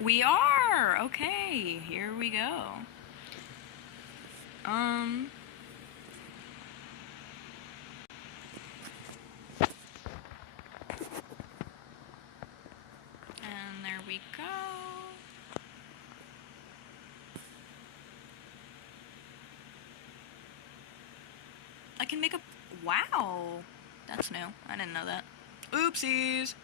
We are! Okay, here we go. And there we go. I can make a... Wow! That's new. I didn't know that. Oopsies!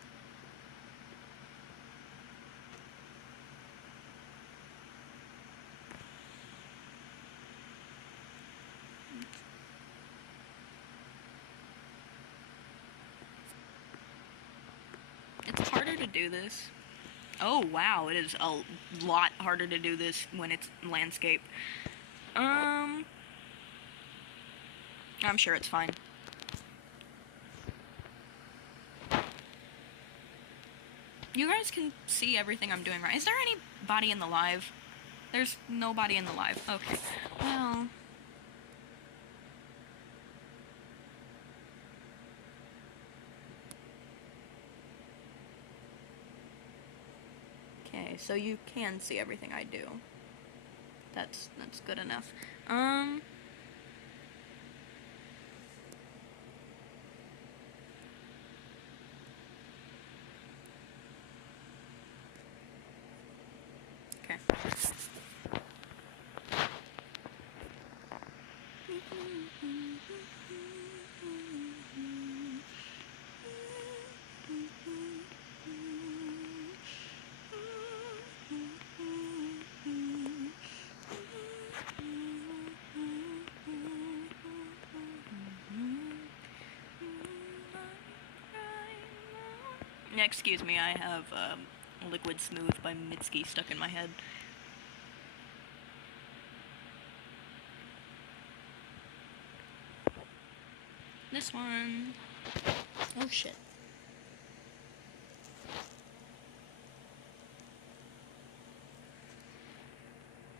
It's harder to do this. Oh, wow, it is a lot harder to do this when it's landscape. I'm sure it's fine. You guys can see everything I'm doing right. Is there anybody in the live? There's nobody in the live. Okay. Well... Okay, so you can see everything I do. That's good enough. Okay. Excuse me, I have Liquid Smooth by Mitski stuck in my head. This one... Oh shit.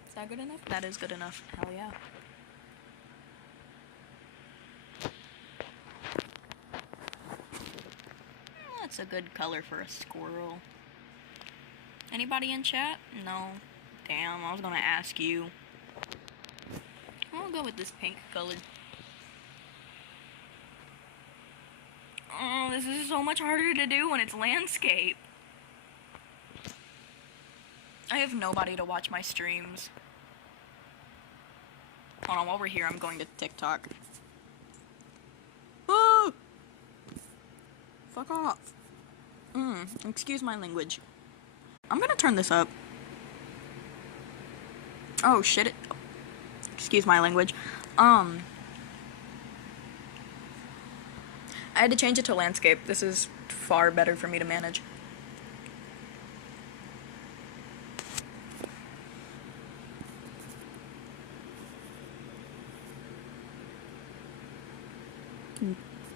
Is that good enough? That is good enough. Hell yeah. That's a good color for a squirrel. Anybody in chat? No. Damn, I was gonna ask you. I'll go with this pink color. Oh, this is so much harder to do when it's landscape. I have nobody to watch my streams. Hold on, while we're here, I'm going to TikTok. Oh! Fuck off. Excuse my language. I'm gonna turn this up. Oh, shit. Excuse my language. I had to change it to landscape. This is far better for me to manage.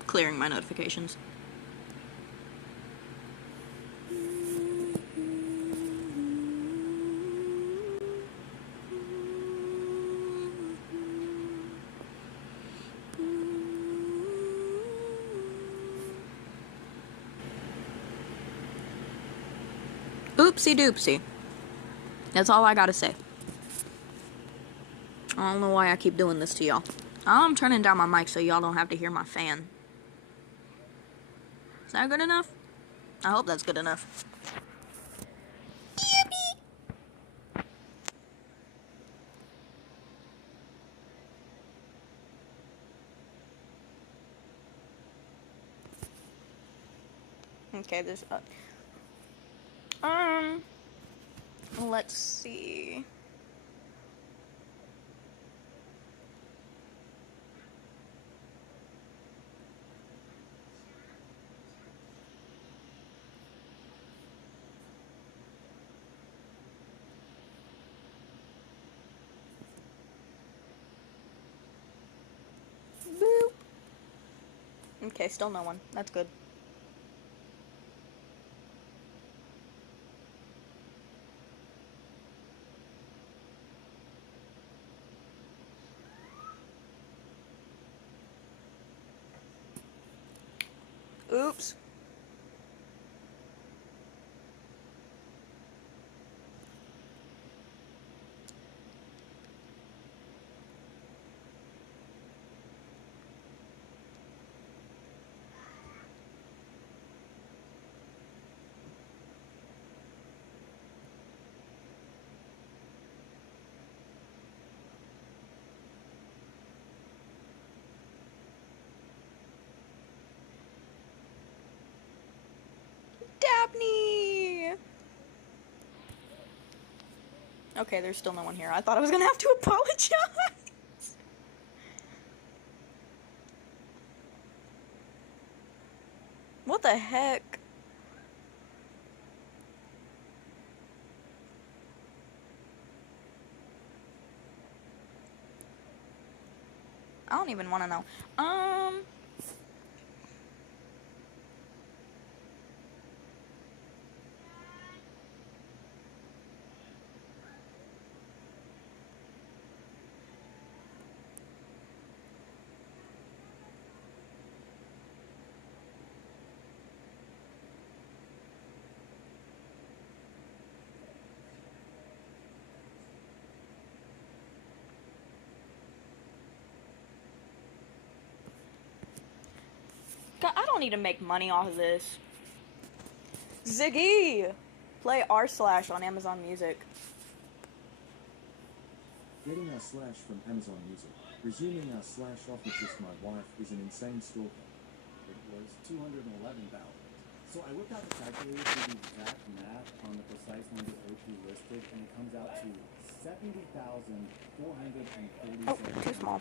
Clearing my notifications. Oopsie doopsie. That's all I gotta say. I don't know why I keep doing this to y'all. I'm turning down my mic so y'all don't have to hear my fan. Is that good enough? I hope that's good enough. Okay, this let's see. Boop. Okay, still no one. That's good. Oops. Okay, there's still no one here. I thought I was gonna have to apologize. What the heck? I don't even want to know. God, I don't need to make money off of this. Ziggy! Play r/ on Amazon Music. Getting our slash from Amazon Music. Resuming our slash off with just my wife is an insane stalker. It was 211,000. So I whipped out the calculator to do the exact math on the precise number OP listed, and it comes out to 70,447. Oh, too small.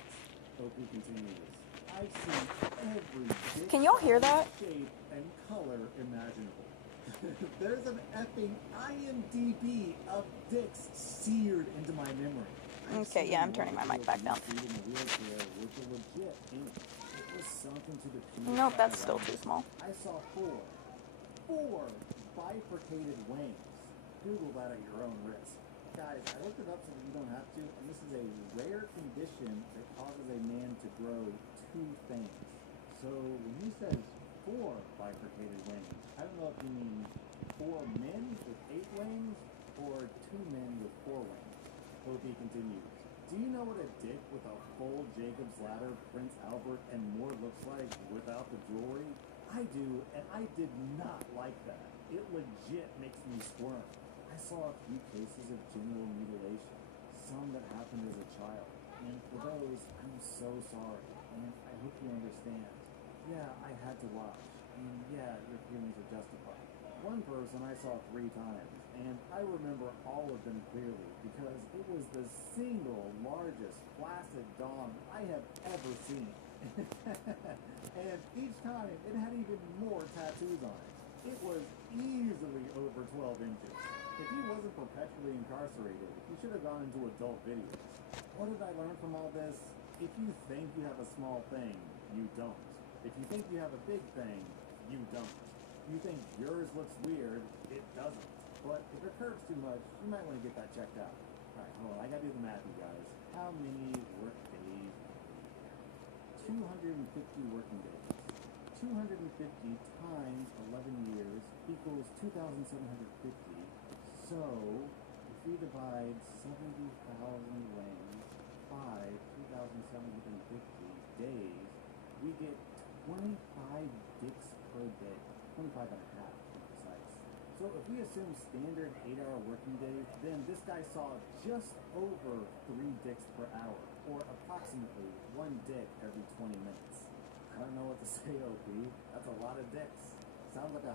OP continues. I've seen every dick Can y'all hear that? shape and color imaginable. There's an effing IMDb of dicks seared into my memory. Okay, yeah, I'm turning my mic back down. Nope, that's still too small. I saw four bifurcated wings. Google that at your own risk. Guys, I looked it up so that you don't have to, and this is a rare condition that causes a man to grow two things. So when he says four bifurcated wings, I don't know if you mean 4 men with 8 wings or 2 men with 4 wings. Hope he continues. Do you know what a dick with a full Jacob's Ladder, Prince Albert, and more looks like without the jewelry? I do, and I did not like that. It legit makes me squirm. I saw a few cases of genital mutilation, some that happened as a child, and for those, I'm so sorry, and I hope you understand. Yeah, I had to watch, and yeah, your feelings are justified. One person I saw 3 times, and I remember all of them clearly because it was the single largest flaccid dong I have ever seen. And each time it had even more tattoos on it. It was easily over 12 inches. If he wasn't perpetually incarcerated, he should have gone into adult videos. What did I learn from all this? If you think you have a small thing, you don't. If you think you have a big thing, you don't. You think yours looks weird, it doesn't. But if it curves too much, you might want to get that checked out. Alright, hold on, I gotta do the math, you guys. How many work days? 250 working days. 250 times 11 years equals 2,750. So, if we divide 70,000 wings by 2,750 days, we get 25 dicks per day. 25 and a half, to be precise. So if we assume standard 8-hour working days, then this guy saw just over 3 dicks per hour, or approximately 1 dick every 20 minutes. I don't know what to say, OP. That's a lot of dicks. Sounds like a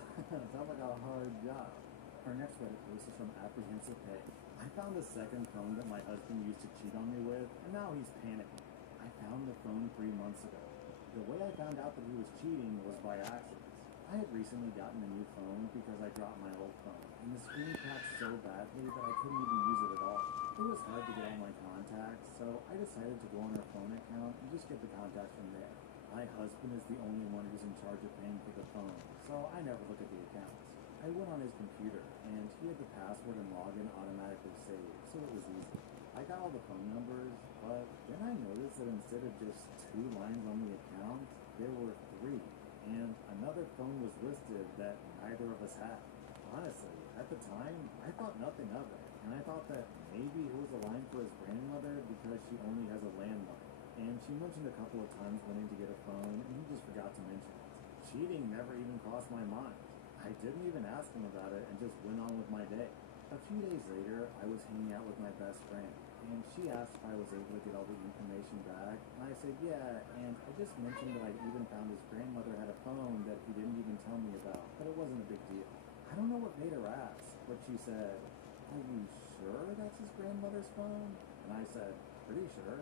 hard job. Our next Reddit post is from Apprehensive Pay. I found the second phone that my husband used to cheat on me with, and now he's panicking. I found the phone 3 months ago. The way I found out that he was cheating was by accident. I had recently gotten a new phone because I dropped my old phone, and the screen cracked so badly that I couldn't even use it at all. It was hard to get all my contacts, so I decided to go on our phone account and just get the contacts from there. My husband is the only one who's in charge of paying for the phone, so I never look at the accounts. I went on his computer, and he had the password and login automatically saved, so it was easy. I got all the phone numbers, but then I noticed that instead of just 2 lines on the account, there were 3. And another phone was listed that neither of us had. Honestly, at the time, I thought nothing of it, and I thought that maybe it was a line for his grandmother because she only has a landline. And she mentioned a couple of times wanting to get a phone, and he just forgot to mention it. Cheating never even crossed my mind. I didn't even ask him about it and just went on with my day. A few days later, I was hanging out with my best friend, and she asked if I was able to get all the information back, and I said yeah, and I just mentioned that I even found his grandmother had a phone that he didn't even tell me about, but it wasn't a big deal. I don't know what made her ask, but she said, "Are you sure that's his grandmother's phone?" And I said, "Pretty sure."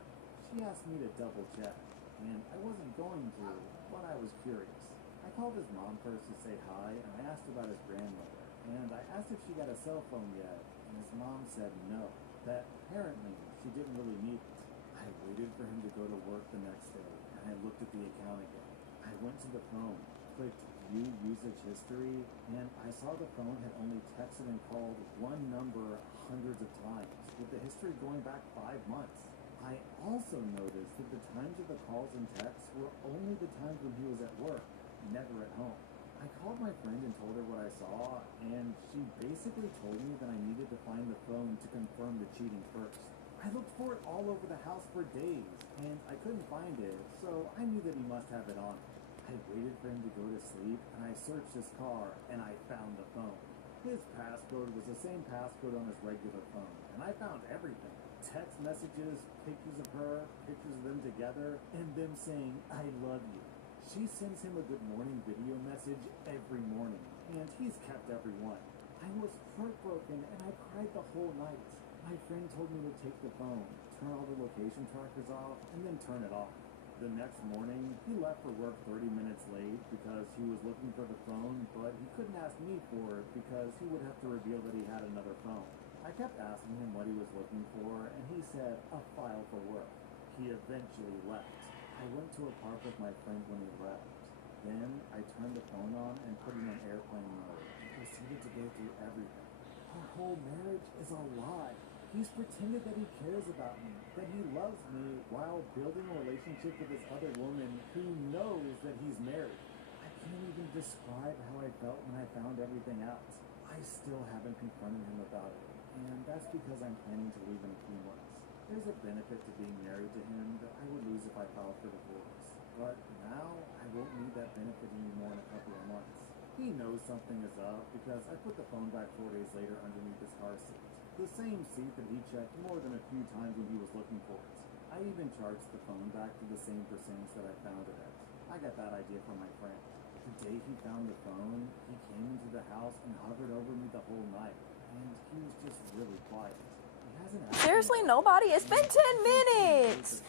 She asked me to double check, and I wasn't going to, but I was curious. I called his mom first to say hi, and I asked about his grandmother, and I asked if she got a cell phone yet, and his mom said no, that apparently she didn't really need it. I waited for him to go to work the next day, and I looked at the account again. I went to the phone, clicked view usage history, and I saw the phone had only texted and called one number hundreds of times, with the history going back 5 months. I also noticed that the times of the calls and texts were only the times when he was at work, never at home. I called my friend and told her what I saw, and she basically told me that I needed to find the phone to confirm the cheating first. I looked for it all over the house for days, and I couldn't find it, so I knew that he must have it on him. I waited for him to go to sleep, and I searched his car, and I found the phone. His passcode was the same passcode on his regular phone, and I found everything. Text messages, pictures of her, pictures of them together, and them saying, "I love you." She sends him a good morning video message every morning, and he's kept every one. I was heartbroken, and I cried the whole night. My friend told me to take the phone, turn all the location trackers off, and then turn it off. The next morning, he left for work 30 minutes late because he was looking for the phone, but he couldn't ask me for it because he would have to reveal that he had another phone. I kept asking him what he was looking for, and he said, "A file for work." He eventually left. I went to a park with my friend when he left. Then I turned the phone on and put it on airplane mode and proceeded to go through everything. Our whole marriage is a lie. He's pretended that he cares about me, that he loves me, while building a relationship with this other woman who knows that he's married. I can't even describe how I felt when I found everything out. I still haven't confronted him about it, and that's because I'm planning to leave in a few months. There's a benefit to being married to him that I would lose if I filed for divorce, but now I won't need that benefit anymore in a couple of months. He knows something is up because I put the phone back 4 days later underneath his car seat. The same seat that he checked more than a few times when he was looking for it. I even charged the phone back to the same percentage that I found it at. I got that idea from my friend. The day he found the phone, he came into the house and hovered over me the whole night, and he was just really quiet. He hasn't asked Seriously, me nobody? It's been 10 minutes.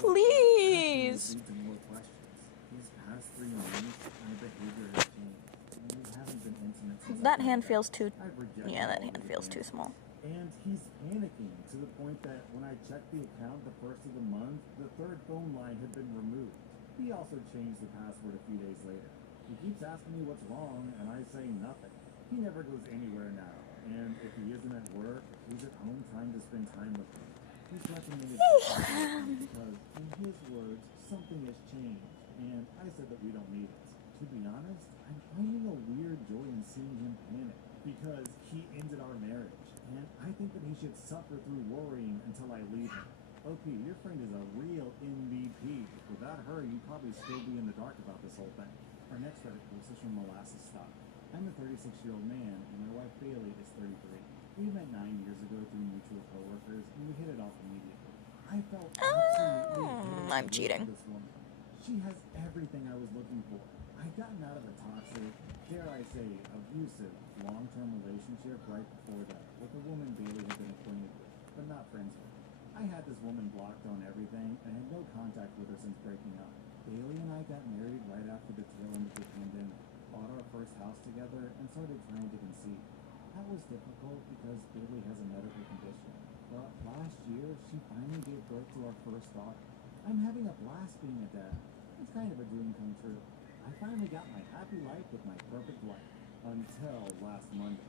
Please. lead to more questions. These past 3 months, my behavior has changed, and we haven't been intimate since That I hand found feels out. too. I've rejected Yeah, that all hand his feels too advances. small. And he's panicking to the point that when I checked the account the first of the month, the third phone line had been removed. He also changed the password a few days later. He keeps asking me what's wrong, and I say nothing. He never goes anywhere now, and if he isn't at work, he's at home trying to spend time with me. He's recommended something because, in his words, something has changed, and I said that we don't need it. To be honest, I'm finding a weird joy in seeing him panic because he ended our marriage, and I think that he should suffer through worrying until I leave him. OP, your friend is a real MVP. Without her, you'd probably still be in the dark about this whole thing. Our next Reddit post is from Molasses Stock. I'm a 36-year-old man, and my wife Bailey is 33. We met 9 years ago through mutual coworkers, and we hit it off immediately. I felt absolutely I'm cheating. this woman. She has everything I was looking for. I'd gotten out of a toxic, dare I say, abusive, long-term relationship right before that with a woman Bailey had been acquainted with, but not friends with. I had this woman blocked on everything and had no contact with her since breaking up. Bailey and I got married right after the tail end of the pandemic, bought our first house together, and started trying to conceive. That was difficult because Bailey has a medical condition. But last year, she finally gave birth to our first daughter. I'm having a blast being a dad. It's kind of a dream come true. I finally got my happy life with my perfect wife. Until last Monday.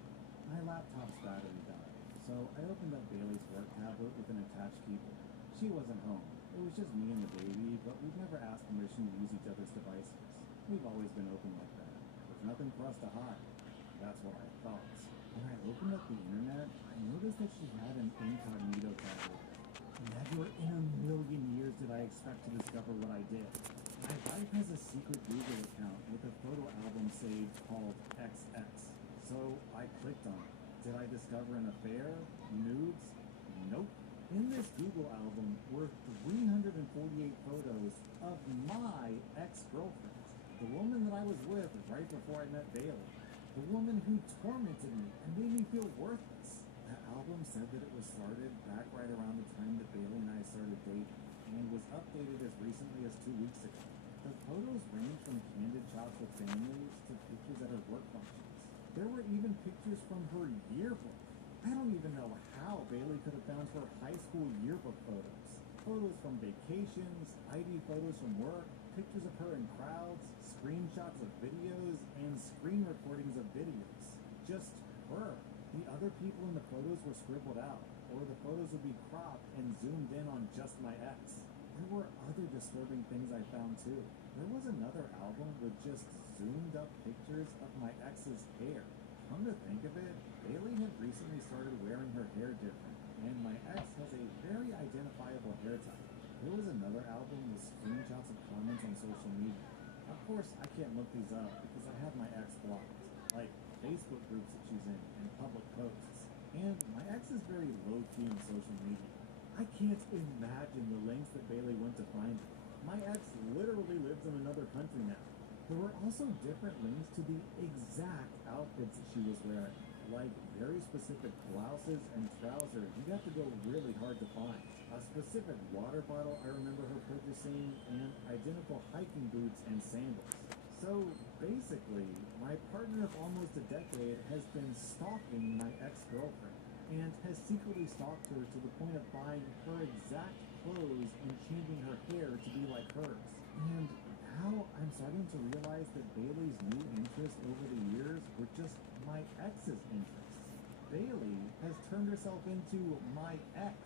My laptop's battery died, so I opened up Bailey's work tablet with an attached keyboard. She wasn't home. It was just me and the baby, but we've never asked permission to use each other's devices. We've always been open like that. There's nothing for us to hide. That's what I thought. When I opened up the internet, I noticed that she had an incognito tab open. Never in a million years did I expect to discover what I did. My wife has a secret Google account with a photo album saved called XX. So I clicked on it. Did I discover an affair? Nudes? Nope. In this Google album were 348 photos of my ex-girlfriend, the woman that I was with right before I met Bailey, the woman who tormented me and made me feel worthless. The album said that it was started back right around the time that Bailey and I started dating, and was updated as recently as 2 weeks ago. The photos range from candid shots with families to pictures at her work functions. There were even pictures from her yearbook. I don't even know how Bailey could have found her high school yearbook photos. Photos from vacations, ID photos from work, pictures of her in crowds, screenshots of videos, and screen recordings of videos. Just her. The other people in the photos were scribbled out, or the photos would be cropped and zoomed in on just my ex. There were other disturbing things I found too. There was another album with just zoomed up pictures of my ex's hair. Come to think of it, Bailey had recently started wearing her hair different, and my ex has a very identifiable hair type. There was another album with screenshots of comments on social media. Of course, I can't look these up because I have my ex blocked, like Facebook groups that she's in and public posts. And my ex is very low-key on social media. I can't imagine the lengths that Bailey went to find her. My ex literally lives in another country now. There were also different links to the exact outfits that she was wearing, like very specific blouses and trousers you'd have to go really hard to find. A specific water bottle I remember her purchasing, and identical hiking boots and sandals. So basically, my partner of almost a decade has been stalking my ex-girlfriend, and has secretly stalked her to the point of buying her exact clothes and changing her hair to be like hers. And now I'm starting to realize that Bailey's new interests over the years were just my ex's interests. Bailey has turned herself into my ex.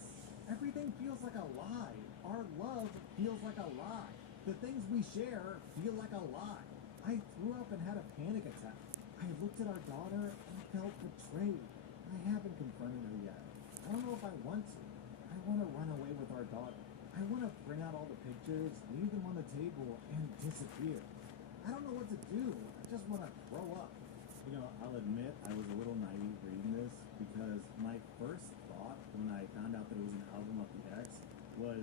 Everything feels like a lie. Our love feels like a lie. The things we share feel like a lie. I threw up and had a panic attack. I looked at our daughter and felt betrayed. I haven't confronted her yet. I don't know if I want to. I want to run away with our daughter. I want to bring out all the pictures, leave them on the table, and disappear. I don't know what to do. I just want to throw up. You know, I'll admit I was a little naive reading this because my first thought when I found out that it was an album of the ex was,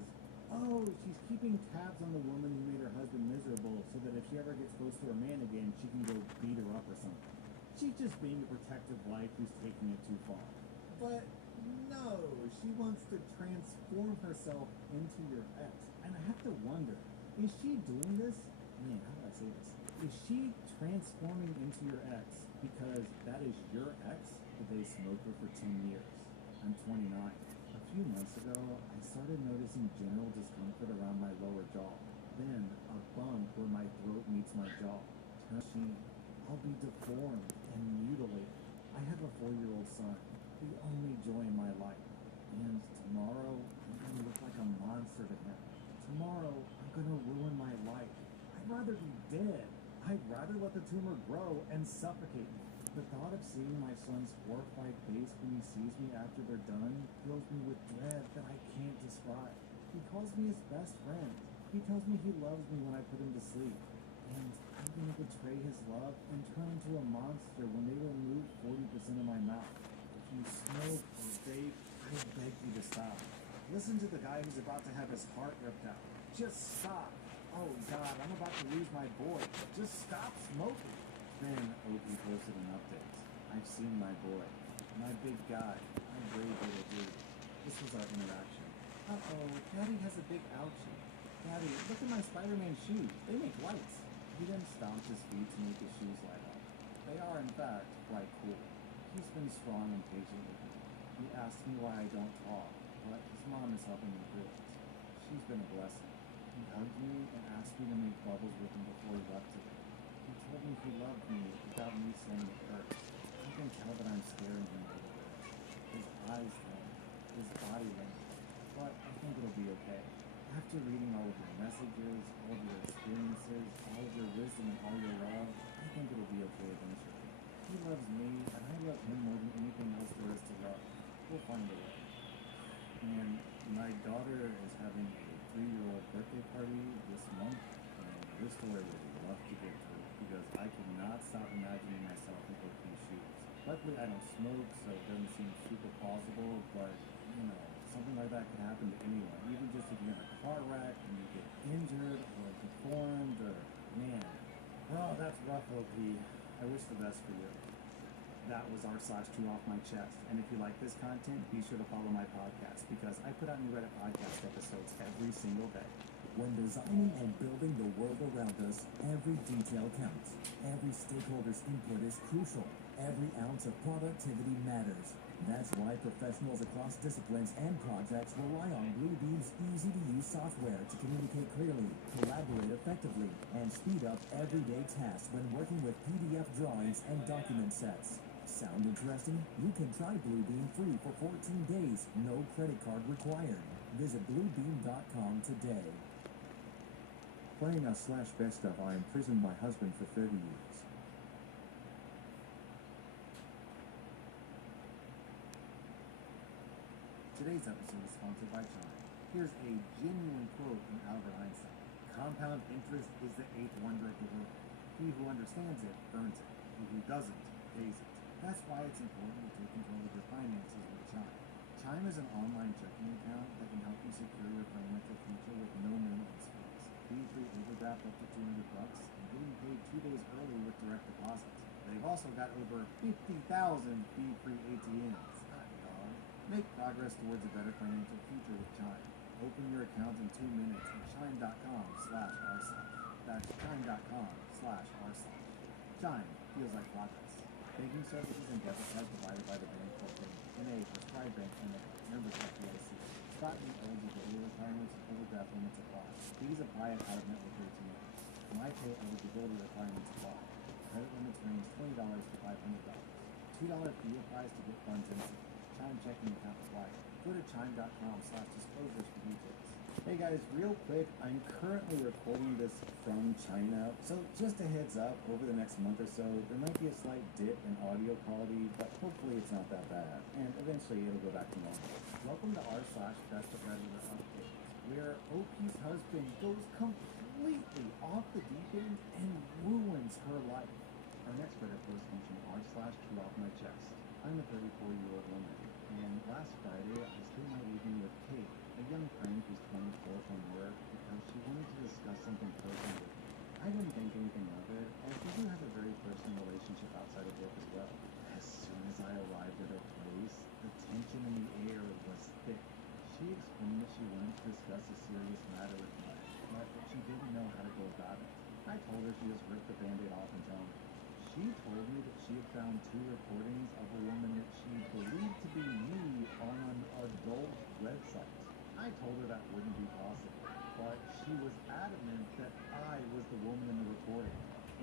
oh, she's keeping tabs on the woman who made her husband miserable so that if she ever gets close to her man again, she can go beat her up or something. She's just being a protective wife who's taking it too far. But no, she wants to transform herself into your ex. And I have to wonder, is she doing this? Man, how do I say this? Is she transforming into your ex because that is your ex, but they smoked her for 10 years? I'm 29. A few months ago, I started noticing general discomfort around my lower jaw. Then, a bump where my throat meets my jaw. I'll be deformed and mutilated. I have a 4-year-old son, the only joy in my life. And tomorrow, I'm going to look like a monster to him. Tomorrow, I'm going to ruin my life. I'd rather be dead. I'd rather let the tumor grow and suffocate me. The thought of seeing my son's horrified face when he sees me after they're done fills me with dread that I can't describe. He calls me his best friend. He tells me he loves me when I put him to sleep. And I'm going to betray his love and turn into a monster when they remove 40% of my mouth. If you smoke or vape, I beg you to stop. Listen to the guy who's about to have his heart ripped out. Just stop. Oh God, I'm about to lose my boy. Just stop smoking. Then Opie posted an update. I've seen my boy. My big guy. My brave little dude. This was our interaction. Uh-oh, Daddy has a big ouchie. Daddy, look at my Spider-Man shoes. They make lights. He then stomped his feet to make his shoes light up. They are, in fact, quite cool. He's been strong and patient with me. He asked me why I don't talk, but his mom is helping him through it. She's been a blessing. He hugged me and asked me to make bubbles with him before he left today. He told me he loved me without me saying it first. I can tell that I'm scaring him a little bit. His eyes then, his body language. But I think it'll be okay. After reading all of your messages, all of your experiences, all of your wisdom and all your love, I think it'll be okay eventually. He loves me, and I love him more than anything else there is to love. We'll find a way. And my daughter is having a 3-year-old birthday party this month, and this story was rough to get through because I could not stop imagining myself in Oakley's shoes. Luckily, I don't smoke, so it doesn't seem super plausible, but, you know, something like that can happen to anyone. Even just if you're in a car wreck and you get injured or deformed or, man. Oh, that's rough, OP. I wish the best for you. That was r/2 off my chest. And if you like this content, be sure to follow my podcast because I put out new Reddit podcast episodes every single day. When designing and building the world around us, every detail counts. Every stakeholder's input is crucial. Every ounce of productivity matters. That's why professionals across disciplines and projects rely on Bluebeam's easy-to-use software to communicate clearly, collaborate effectively, and speed up everyday tasks when working with PDF drawings and document sets. Sound interesting? You can try Bluebeam free for 14 days, no credit card required. Visit bluebeam.com today. Playing a /best of I imprisoned my husband for 30 years. Today's episode is sponsored by Chime. Here's a genuine quote from Albert Einstein. Compound interest is the eighth wonder of the world. He who understands it earns it. He who doesn't pays it. That's why it's important to take control of your finances with Chime. Chime is an online checking account that can help you secure your financial future with no maintenance fees. Fee-free overdraft up to $200 and getting paid 2 days early with direct deposits. They've also got over 50,000 fee-free ATMs. Make progress towards a better financial future with Chime. Open your account in 2 minutes at chime.com/r/. That's chime.com/r/. Chime feels like progress. Banking services and debit cards provided by the bank N.A. prescribed bank N.A. Members FDIC. Spot and eligibility requirements and overdraft limits apply. Fees apply at out-of-network ATMs. MyPay eligibility requirements apply. Credit limits range $20 to $500. $2 fee applies to get funds instant. Chime checking account required. Go to chime.com/disclosures for details. Hey guys, real quick, I'm currently recording this from China, so just a heads up, over the next month or so, there might be a slight dip in audio quality, but hopefully it's not that bad, and eventually it'll go back to normal. Welcome to r/best of regular updates, where OP's husband goes completely off the deep end and ruins her life. Our next Reddit post comes from r/2 off my chest. I'm a 34-year-old woman, and last Friday I spent my evening with Kate, a young friend who's 24 from work, because she wanted to discuss something personal with me. I didn't think anything of it, as we do have a very personal relationship outside of work as well. As soon as I arrived at her place, the tension in the air was thick. She explained that she wanted to discuss a serious matter with me, but that she didn't know how to go about it. I told her she just ripped the Band-Aid off and tell me. She told me that she had found 2 recordings of a woman that she believed to be me on an adult website. I told her that wouldn't be possible, but she was adamant that I was the woman in the recording.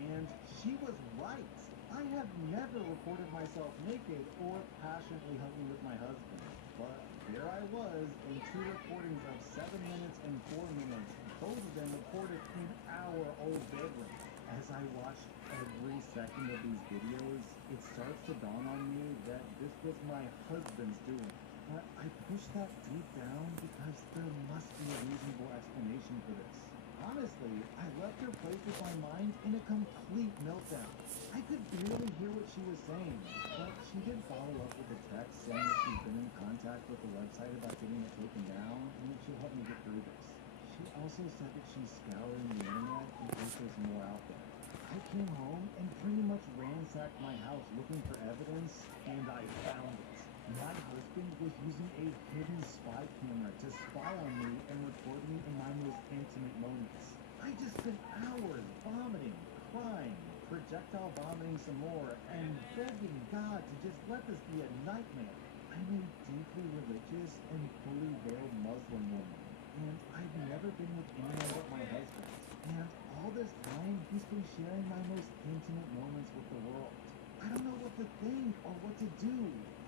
And she was right. I have never recorded myself naked or passionately hugging with my husband. But there I was in 2 recordings of 7 minutes and 4 minutes, both of them recorded in our old bedroom. As I watched every second of these videos, it starts to dawn on me that this was my husband's doing. But I pushed that deep down because there must be a reasonable explanation for this. Honestly, I left her place with my mind in a complete meltdown. I could barely hear what she was saying, but she did follow up with a text saying that she's been in contact with the website about getting it taken down and that she'll help me get through this. She also said that she's scouring the internet in case there's more out there. I came home and pretty much ransacked my house looking for evidence, and I found it. My husband was using a hidden spy camera to spy on me and record me in my most intimate moments. I just spent hours vomiting, crying, projectile vomiting some more, and begging God to just let this be a nightmare. I'm a deeply religious and fully veiled Muslim woman, and I've never been with anyone but my husband. And all this time, he's been sharing my most intimate moments with the world. I don't know what to think or what to do.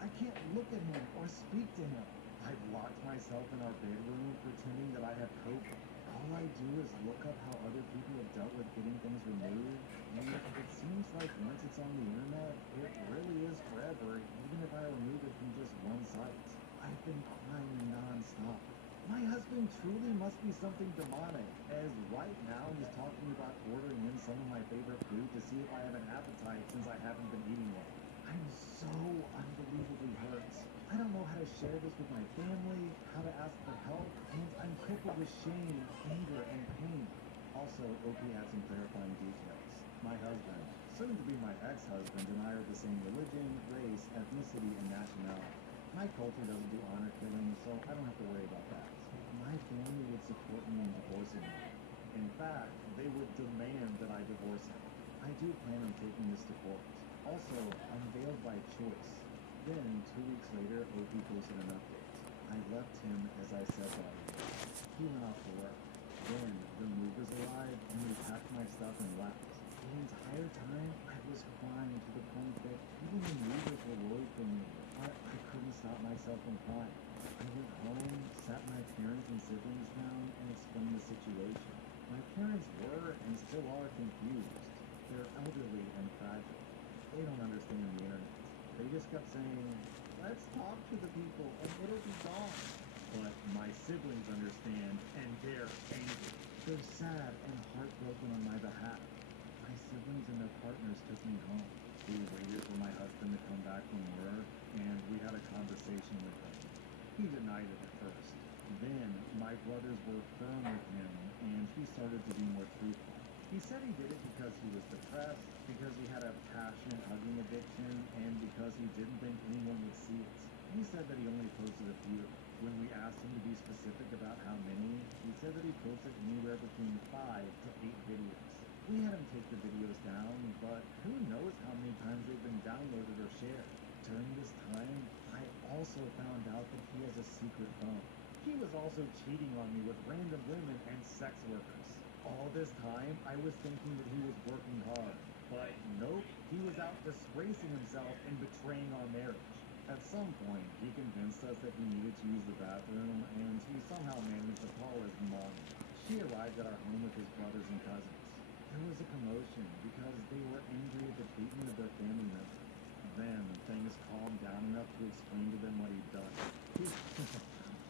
I can't look at him or speak to him. I've locked myself in our bedroom pretending that I have COVID. All I do is look up how other people have dealt with getting things removed, and it seems like once it's on the internet, it really is forever, even if I remove it from just one site. I've been crying non-stop. My husband truly must be something demonic, as right now he's talking about ordering in some of my favorite food to see if I have an appetite since I haven't been eating it. I'm so unbelievably hurt. I don't know how to share this with my family, how to ask for help, and I'm crippled with shame, anger, and pain. Also, Opie had some clarifying details. My husband, soon to be my ex-husband and I are the same religion, race, ethnicity, and nationality. My culture doesn't do honor killing, so I don't have to worry about that. My family would support me in divorcing me. In fact, they would demand that I divorce him. I do plan on taking this to court. Also, I'm veiled by choice. Then, 2 weeks later, OP posted an update. I left him as I said that I would. He went off to work. Then, the movers arrived and we packed my stuff and left. The entire time, I was crying to the point that even the movers were worried for me, but I couldn't stop myself from crying. I went home, sat my parents and siblings down, and explained the situation. My parents were and still are confused. They're elderly and fragile. They don't understand the internet. They just kept saying, let's talk to the people and it'll be gone. But my siblings understand and they're angry. They're sad and heartbroken on my behalf. My siblings and their partners took me home. We waited for my husband to come back from work and we had a conversation with him. He denied it at first. Then my brothers were firm with him and he started to be more truthful. He said he did it because he was depressed, because he had a passionate hugging addiction, and because he didn't think anyone would see it. He said that he only posted a few. When we asked him to be specific about how many, he said that he posted anywhere between 5 to 8 videos. We had him take the videos down, but who knows how many times they've been downloaded or shared. During this time, I also found out that he has a secret phone. He was also cheating on me with random women and sex workers. All this time, I was thinking that he was working hard. But nope, he was out disgracing himself and betraying our marriage. At some point, he convinced us that he needed to use the bathroom, and he somehow managed to call his mom. She arrived at our home with his brothers and cousins. There was a commotion because they were angry at the treatment of their family members. Then, things calmed down enough to explain to them what he'd done.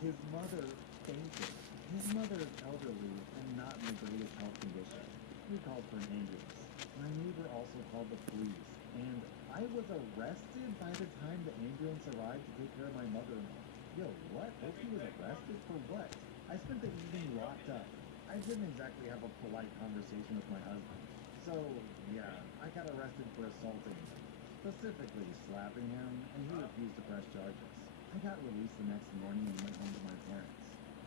His mother fainted. His mother is elderly and not in the greatest health condition. We called for an ambulance. My neighbor also called the police, and I was arrested by the time the ambulance arrived to take care of my mother-in-law. Yo, what? Opie was arrested for what? I spent the evening locked up. I didn't exactly have a polite conversation with my husband. So, yeah, I got arrested for assaulting him, specifically slapping him, and he refused to press charges. I got released the next morning and went home to my parents.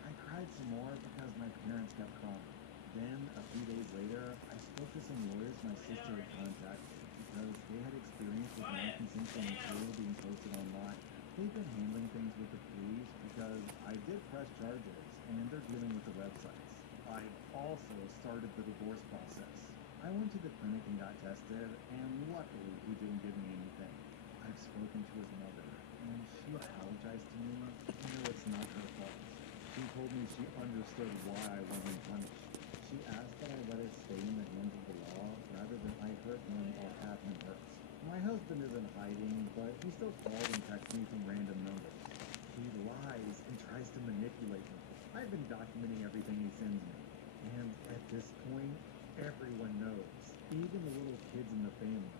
I cried some more because my parents kept crying. Then, a few days later, I spoke to some lawyers my sister had contacted because they had experience with non-consensual material being posted online. They've been handling things with the police because I did press charges and they're dealing with the websites. I've also started the divorce process. I went to the clinic and got tested, and luckily he didn't give me anything. I've spoken to his mother, and she apologized to me, even though it's not her fault. She told me she understood why I wasn't punished. She asked that I let it stay in the hands of the law rather than I hurt him or have him hurt. My husband is in hiding, but he still calls and texts me from random numbers. He lies and tries to manipulate me. I've been documenting everything he sends me. And at this point, everyone knows, even the little kids in the family.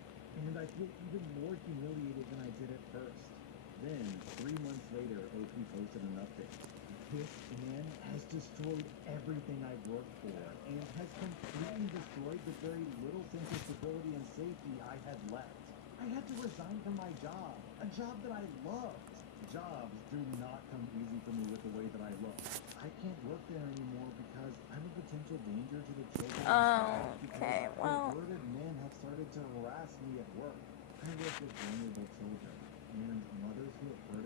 And I feel even more humiliated than I did at first. Then, 3 months later, OP posted an update. This man has destroyed everything I've worked for and has completely destroyed the very little sense of stability and safety I had left. I had to resign from my job, a job that I loved. Jobs do not come easy for me with the way that I look. I can't work there anymore because I'm a potential danger to the children. Okay, well. Perverted men have started to harass me at work. I work with vulnerable children, and mothers who have heard